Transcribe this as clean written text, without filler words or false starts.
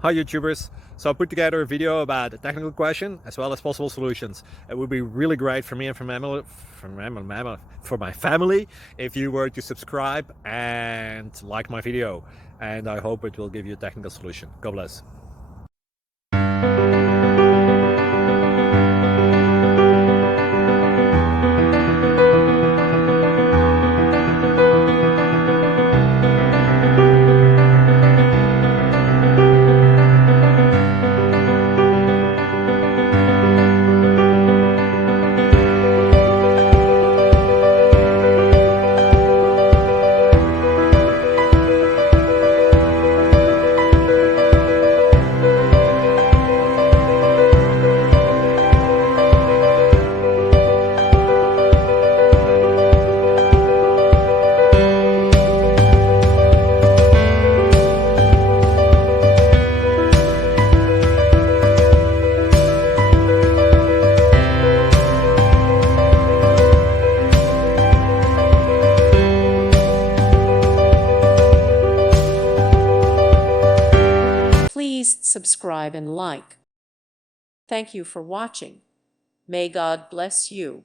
Hi YouTubers! So I put together a video about a technical question as well as possible solutions. It would be really great for me and for my family if you were to subscribe and like my video, and I hope it will give you a technical solution. God bless. Please subscribe and like. Thank you for watching. May God bless you.